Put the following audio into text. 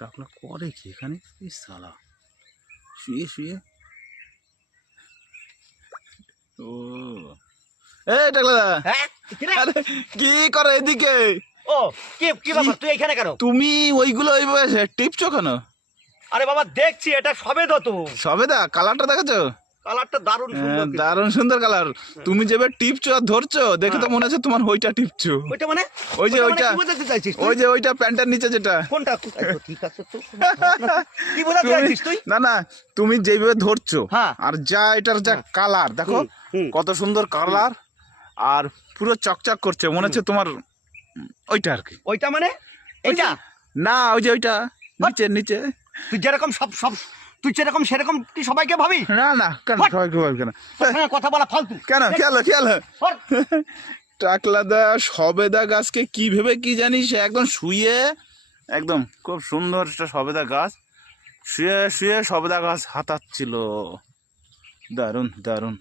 টাকলা করে কি এখানে? এই শালা শুয়ে শুয়ে। ও এই টাকলা, হ্যাঁ আরে কি করে এদিকে? ও কি কি ব্যাপার, তুই এখানে কেন? তুমি ওইগুলো ওই বয়সে টিপছো কেন? আরে বাবা দেখছি এটা সবেদা তো। সবেদা কালারটা দেখেছো? কালারটা দারুণ সুন্দর কিন্তু। দারুণ সুন্দর কালার। তুমি যেভাবে টিপছো আর ধরছো দেখে তো মনে হচ্ছে তোমার ওইটা টিপছো। ওইটা মানে ওই যে ওইটা ওইটা, মানে কি বোঝাতে চাইছিস তুই? ওই যে ওইটা প্যান্টের নিচে যেটা। কোনটা? এই তো ঠিক আছে তো। কি বোঝাতে তুমি চাইছিস তুই? না না, তুমি যেভাবে ধরছো হ্যাঁ। আর যা এটার যা কালার দেখো, হুম। কত সুন্দর কালার আর পুরো চকচক করছে, মনে হচ্ছে তোমার ওইটা আর কি। ওইটা মানে এটা? না ওই যে ওইটা নিচে নিচে। তুই যেরকম সব সব তুই যেরকম সেরকম কি সবাইকে ভাবি? না না কেন What? সবাইকে বলবে কেন? হ্যাঁ কথা বলা ফালতু। কেন খেয়াল খেয়াল হট। টাকলাদা সবেদা গাছকে কি ভেবে কি জানিস একদম শুয়ে, একদম খুব সুন্দর একটা সবেদা গাছ, শুয়ে শুয়ে সবেদা গাছ হাতাচ্ছিল। দারুণ দারুণ।